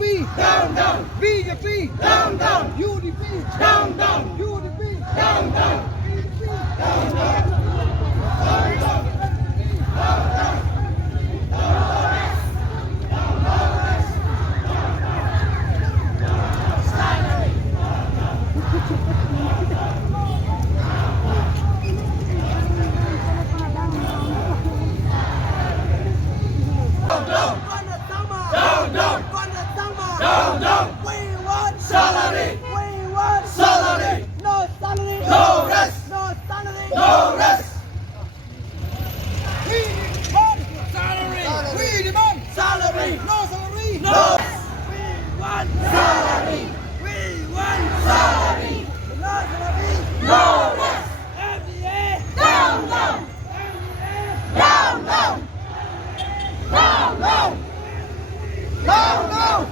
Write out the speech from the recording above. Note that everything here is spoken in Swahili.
BJP, down, down, BJP, down, down, UDP, down, down, UDP, down, down, UDP, down, down. Down, down. We want Salary. We want Salary. No salary. No rest. No salary. No rest. We demand salary. We demand Salary. no salary. No. We want Salary. We want Salary. no salary. No rest. FDA. Down, down, down, down, down, down, down, down, down, down, down, down, down.